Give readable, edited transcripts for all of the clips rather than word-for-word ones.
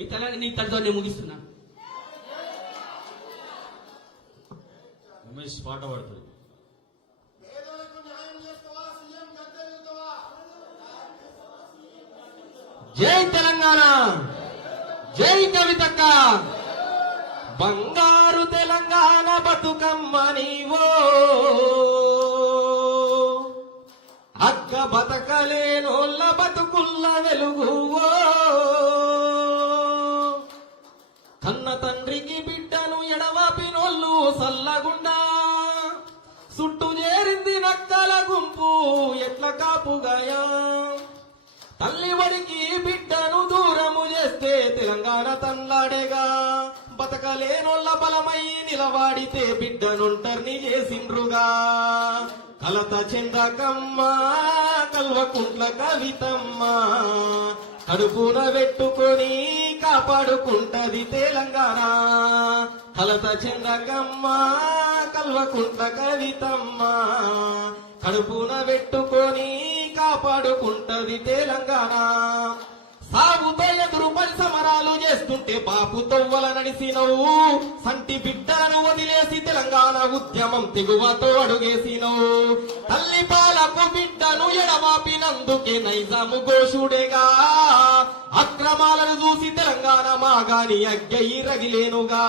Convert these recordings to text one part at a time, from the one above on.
మీ తెలంగాణ నీ తల్లితో నేను ముగిస్తున్నాను. ఉమేష్ పాట పాడుతుంది. జై తెలంగాణ, జై కవితక్క, బంగారు తెలంగాణ బతుకమ్మ నీవో, అక్క బతకలేనోళ్ళ బతుకుల్ల వెలుగువో, కన్న తండ్రికి బిడ్డను ఎడవాపినోళ్ళు సల్లగుండా, చుట్టూ చేరింది నక్కల గుంపు ఎట్ల కాపుగాయా, తల్లి వడికి బిడ్డను దూరము చేస్తే తెలంగాణ తన్లాడేగా, బతకలేనోళ్ళ బలమయ్యి నిలవాడితే బిడ్డనుంటర్ని చేసిండ్రుగా, కలత చెందకమ్మ కల్వకుంట్ల కవితమ్మ, కడుపున పెట్టుకొని కాపాడుకుంటది తెలంగాణ, కలత చెందకమ్మ కల్వకుంట్ల కవితమ్మ, కడుపున పెట్టుకొని కాపాడుకుంటది తెలంగాణ. సాగుతో ఎదురు సమరాలు చేస్తుంటే బాపు తొవ్వల నడిసినవు, సంటి బిడ్డలను వదిలేసి తెలంగాణ ఉద్యమం తెగువతో అడుగేసినవు, తల్లి పాలకు బిడ్డను ఎడవాపినందుకే నైజాము ఘోషుడేగా, అక్రమాలను చూసి తెలంగాణ మాగాని అగ్గయి రగిలేనుగా,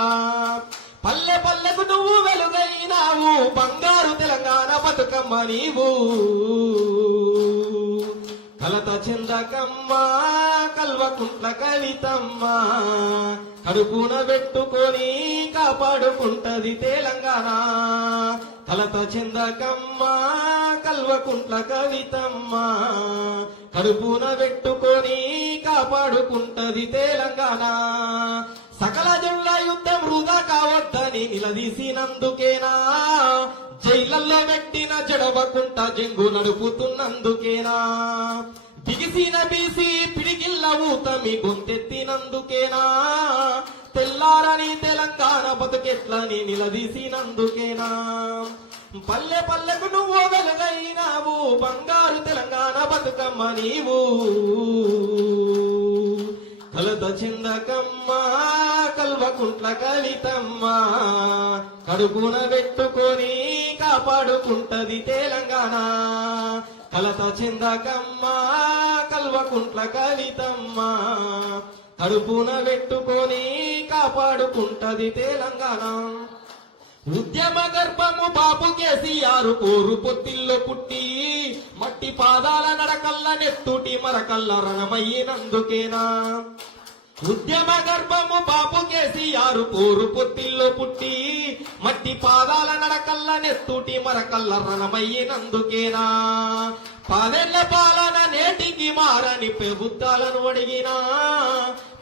పల్లె పల్లెకు నువ్వు వెలుగైనావు, బంగారు తెలంగాణ బతుకమ్మ నీవు, కలత చెందకమ్మ కల్వకుంట్ల కవితమ్మ, కడుపున పెట్టుకొని కాపాడుకుంటది తెలంగాణ, కలత చెందకమ్మ కల్వకుంట్ల కవితమ్మ, కడుపున పెట్టుకొని కాపాడుకుంటది తెలంగాణ, సకల జనుల యుద్ధం వృధా కావద్దని నిలదీసినందుకేనా, జైళ్లలో పెట్టిన జడవకుంట జంగు నడుపుతున్నందుకేనా, బిగిసిన బీసీ పిడికిళ్ళ ఊతమి గొంతెత్తినందుకేనా, తెల్లారని తెలంగాణ బతుకెట్లని నిలదీసినందుకేనా, పల్లె పల్లెకు నువ్వు వెలుగైనావు, బంగారు తెలంగాణ బతుకమ్మ నీవు, కలత చెందకమ్మ కల్వకుంట్ల కవితమ్మ, కడుపున పెట్టుకొని కాపాడుకుంటది తెలంగాణ, కలత చెందకమ్మ కల్వకుంట్ల కవితమ్మ, కడుపున పెట్టుకొని కాపాడుకుంటది తెలంగాణ. ఉద్యమ గర్భము బాపు కేసీఆర్ కోరు పొత్తిల్లో పుట్టి, మట్టి పాదాల నడకల్ల నెత్తుటి మరకల్ల రణమయ్యినందుకేనా, ఉద్యమ గర్భము బాపు కేసీఆర్ కోరు పొత్తిల్లో పుట్టి, మట్టి పాదాల నడకల్ల నెత్తుటి మరకల్ల రణమయ్యినందుకేనా, పదేళ్ల పాలన నేటికి మారని ప్రభుత్వాలను అడిగినా,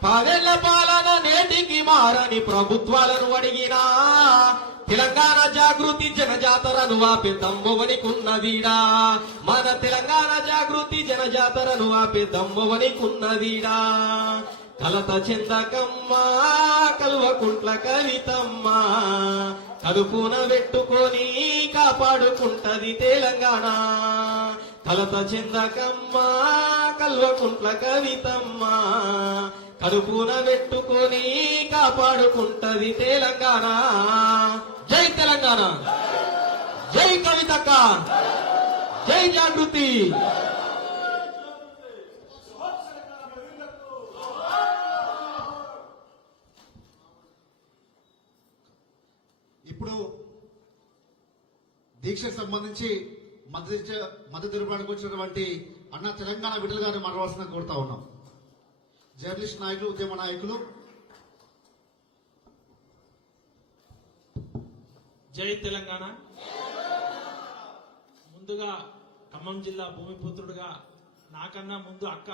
పదేళ్ల పాలన నేటికి మారని ప్రభుత్వాలను అడిగినా, తెలంగాణ జాగృతి జనజాతరను ఆపే దమ్మువనికున్నదీడా, మన తెలంగాణ జాగృతి జనజాతరను ఆపే దమ్మువనికున్నదీడా, కలత చెందకమ్మ కల్వకుంట్ల కవితమ్మ, కడుపున పెట్టుకొని కాపాడుకుంటది తెలంగాణ, కలత చెందకమ్మ కల్వకుంట్ల కవితమ్మ, కడుపున పెట్టుకొని కాపాడుకుంటది తెలంగాణ. జై తెలంగాణ, జై కవితక్క, జై జాగృతి. ఇప్పుడు దీక్షకు సంబంధించి మద్దతు తెలపడానికి వచ్చినటువంటి అన్న తెలంగాణ విడుదల గారిని మాట్లాడాల్సిన కోరుతా ఉన్నాం. జర్నలిస్ట్ నాయకులు, ఉద్యమ నాయకులు. జై తెలంగాణ. ముందుగా ఖమ్మం జిల్లా భూమిపుత్రుడుగా నాకన్నా ముందు అక్క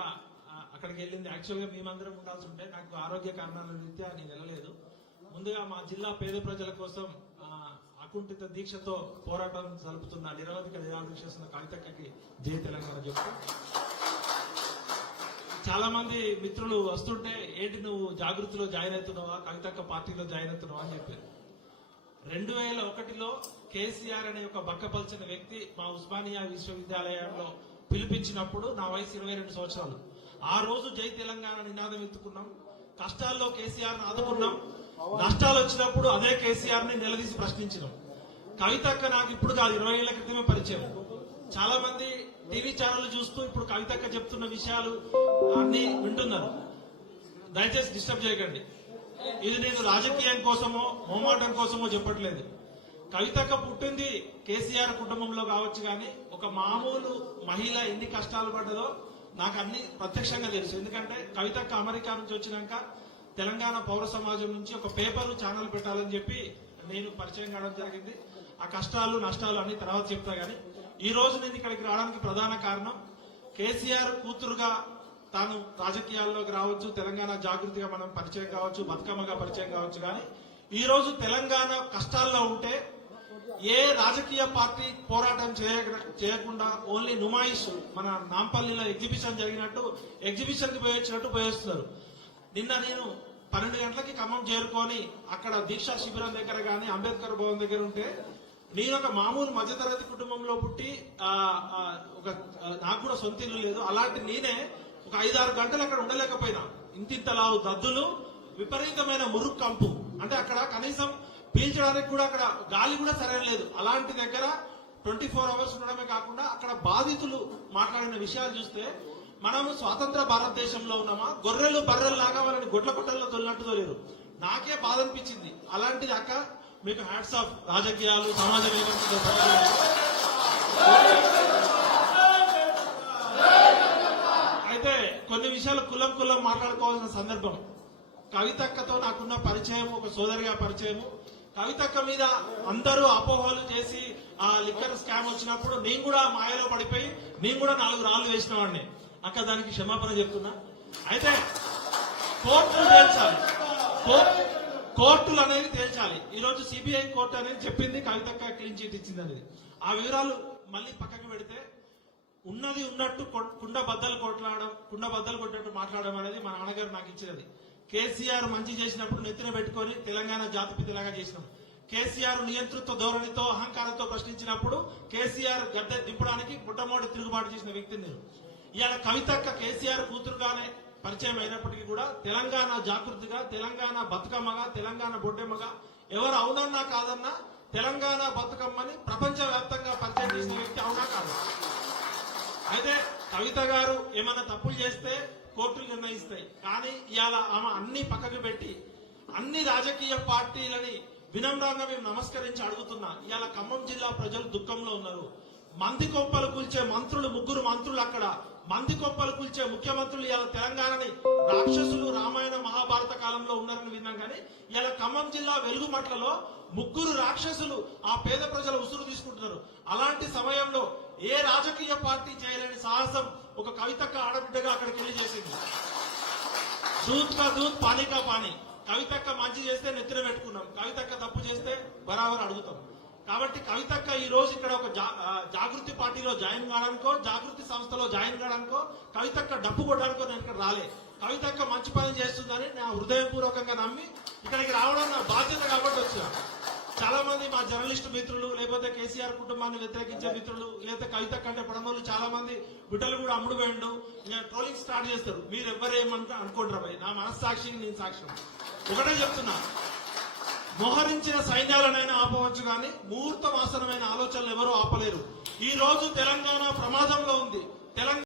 అక్కడికి వెళ్ళింది. యాక్చువల్గా మేమందరం ఉండాల్సి ఉంటే నాకు ఆరోగ్య కారణాల రీత్యా నేను వెళ్ళలేదు. ముందుగా మా జిల్లా పేద ప్రజల కోసం అకుంఠిత దీక్షతో పోరాటం జరుపుతున్న నిరవధిక దీక్ష చేస్తున్న కవితక్కకి జై తెలంగాణ చెప్తూ, చాలా మంది మిత్రులు వస్తుంటే ఏంటి నువ్వు జాగృతిలో జాయిన్ అవుతున్నావా, కవితక్క పార్టీలో జాయిన్ అవుతున్నావా అని చెప్పారు. 2001లో కేసీఆర్ అనే ఒక బక్కపల్చిన వ్యక్తి మా ఉస్మానియా విశ్వవిద్యాలయంలో పిలిపించినప్పుడు నా వయసు 22 సంవత్సరాలు. ఆ రోజు జై తెలంగాణ నినాదం ఎత్తుకున్నాం. కష్టాల్లో కేసీఆర్ ఆదుకున్నాం, నష్టాలు వచ్చినప్పుడు అదే కేసీఆర్ ని నిలదీసి ప్రశ్నించినాం. కవితక్క నాకు ఇప్పుడు కాదు 20 ఏళ్ల క్రితమే పరిచయం. చాలా మంది టీవీ ఛానల్ చూస్తూ ఇప్పుడు కవితక్క చెప్తున్న విషయాలు అన్ని వింటున్నారు. దయచేసి డిస్టర్బ్ చేయకండి. ఇది నేను రాజకీయం కోసమో మోమాటం కోసమో చెప్పట్లేదు. కవితక్క పుట్టింది కేసీఆర్ కుటుంబంలో కావచ్చు, కానీ ఒక మామూలు మహిళ ఎన్ని కష్టాలు పడ్డదో నాకు అన్ని ప్రత్యక్షంగా తెలుసు. ఎందుకంటే కవితక్క అమెరికా నుంచి వచ్చినాక తెలంగాణ పౌర సమాజం నుంచి ఒక పేపర్ ఛానల్ పెట్టాలని చెప్పి నేను పరిచయం కావడం జరిగింది. ఆ కష్టాలు నష్టాలు అన్ని తర్వాత చెప్తా. గానీ ఈ రోజు నేను ఇక్కడికి రావడానికి ప్రధాన కారణం కేసీఆర్ కూతురుగా తాను రాజకీయాల్లోకి రావచ్చు, తెలంగాణ జాగృతిగా మనం పరిచయం కావచ్చు, బతుకమ్మగా పరిచయం కావచ్చు. కానీ ఈ రోజు తెలంగాణ కష్టాల్లో ఉంటే ఏ రాజకీయ పార్టీ పోరాటం చేయకుండా ఓన్లీ నుమాయిష్ మన నాంపల్లిలో ఎగ్జిబిషన్ జరిగినట్టు ఎగ్జిబిషన్ కి పోయొచ్చినట్టు పోయేస్తున్నారు. నిన్న నేను 12 గంటలకి ఖమ్మం చేరుకొని అక్కడ దీక్షా శిబిరం దగ్గర గానీ అంబేద్కర్ భవన్ దగ్గర ఉంటే నేను ఒక మామూలు మధ్యతరగతి కుటుంబంలో పుట్టి నాకు కూడా సొంత ఇల్లు లేదు. అలాంటి నేనే ఒక 5-6 గంటలు అక్కడ ఉండలేకపోయినా. ఇంతింతలావు దద్దులు, విపరీతమైన మురుగు కంపు, అంటే అక్కడ కనీసం పీల్చడానికి కూడా అక్కడ గాలి కూడా సరైన లేదు. అలాంటి దగ్గర 24 అవర్స్ ఉండడమే కాకుండా అక్కడ బాధితులు మాట్లాడిన విషయాలు చూస్తే మనము స్వాతంత్ర భారతదేశంలో ఉన్నామా, గొర్రెలు బర్రెలు లాగా వాళ్ళని గొడ్ల గుట్టల్లో తొలినట్టు తోలేరు. నాకే బాధ అనిపించింది. అలాంటిది అక్క మీకు హ్యాట్స్ ఆఫ్. రాజకీయాలు సమాజం అయితే కొన్ని విషయాలు కులం మాట్లాడుకోవాల్సిన సందర్భం. కవితక్కతో నాకున్న పరిచయం ఒక సోదరిగా పరిచయము. కవితక్క మీద అందరూ అపోహలు చేసి ఆ లిక్కర్ స్కామ్ వచ్చినప్పుడు నేను కూడా మాయలో పడిపోయి నేను కూడా 4 రాళ్లు వేసిన వాడిని. అక్క దానికి క్షమాపణ చెప్తున్నా. అయితే కోర్టులు తేల్చాలి, కోర్టులు అనేది తేల్చాలి. ఈ రోజు సిబిఐ కోర్టు అనేది చెప్పింది కవితక్క క్లీన్ చీట్ ఇచ్చింది అనేది. ఆ వివరాలు మళ్ళీ పక్కకు పెడితే ఉన్నది ఉన్నట్టు కుండ బద్దలు కొట్టినట్టు మాట్లాడడం అనేది మా నాన్నగారు నాకు ఇచ్చినది. కేసీఆర్ మంచి చేసినప్పుడు నెత్తిన పెట్టుకొని తెలంగాణ జాతిపితలాగా చేసినాం. కేసీఆర్ నియంతృత్వ ధోరణితో అహంకారంతో ప్రశ్నించినప్పుడు కేసీఆర్ గద్దె దింపడానికి పుట్టమోటి తిరుగుబాటు చేసిన వ్యక్తి నేను. ఇవాళ కవితక్క కేసీఆర్ కూతురుగానే పరిచయం అయినప్పటికీ కూడా తెలంగాణ జాగృతిగా, తెలంగాణ బతుకమ్మగా, తెలంగాణ బొడ్డెమ్మగా ఎవరు అవునన్నా కాదన్నా తెలంగాణ బతుకమ్మని ప్రపంచ వ్యాప్తంగా పరిచయం చేసిన వ్యక్తి అవునా కాదు. అయితే కవిత గారు ఏమైనా తప్పులు చేస్తే కోర్టులు నిర్ణయిస్తాయి. కానీ ఇవాళ ఆమె అన్ని పక్కకు పెట్టి అన్ని రాజకీయ పార్టీలని వినమ్రంగా మేము నమస్కరించి అడుగుతున్నా. ఇవాళ ఖమ్మం జిల్లా ప్రజలు దుఃఖంలో ఉన్నారు. మంది కొంపలు కూల్చే మంత్రులు, 3 మంత్రులు అక్కడ మంది కొంపలు కూల్చే ముఖ్యమంత్రులు ఇవాళ తెలంగాణని రాక్షసులు రామాయణ మహాభారత కాలంలో ఉన్నారని విన్నాం. కానీ ఇవాళ ఖమ్మం జిల్లా వెలుగుమట్లలో 3 రాక్షసులు ఆ పేద ప్రజల ఉసురు తీసుకుంటున్నారు. అలాంటి సమయంలో ఏ రాజకీయ పార్టీ చేయలేని సాహసం ఒక కవితక్క ఆడబిడ్డగా అక్కడికి వెళ్ళి చేసింది. దూత్ కా దూత్, పానీ కా పానీ. కవితక్క మంచి చేస్తే నెత్తిన పెట్టుకున్నాం, కవితక్క తప్పు చేస్తే బరాబర్ అడుగుతాం. కాబట్టి కవితక్క ఈ రోజు ఇక్కడ ఒక జాగృతి పార్టీలో జాయిన్ కావడానికో, జాగృతి సంస్థలో జాయిన్ కావడానికో, కవితక్క డప్పు కొట్టడానికో నేను ఇక్కడ రాలే. కవితక్క మంచి పని చేస్తుందని నా హృదయపూర్వకంగా నమ్మి ఇక్కడికి రావడం నా బాధ్యత కాబట్టి వచ్చా. చాలా మంది మా జర్నలిస్టు మిత్రులు, లేకపోతే కేసీఆర్ కుటుంబాన్ని వ్యతిరేకించే మిత్రులు, లేకపోతే కవితక్క అంటే పడమలు చాలా మంది బిడ్డలు కూడా అమ్ముడు పోయిండు, ఇంకా ట్రోలింగ్ స్టార్ట్ చేస్తారు. మీరు ఎవరేమంటే అనుకుంటారా భయ్, నా మనస్సాక్షికి నేను సాక్ష్యం. ఒకటే చెప్తున్నా, మోహరించిన సైన్యాలనైనా ఆపవచ్చు కానీ ముహూర్త వాసనమైన ఆలోచనలు ఎవరూ ఆపలేరు. ఈ రోజు తెలంగాణ ప్రమాదంలో ఉంది. తెలంగాణ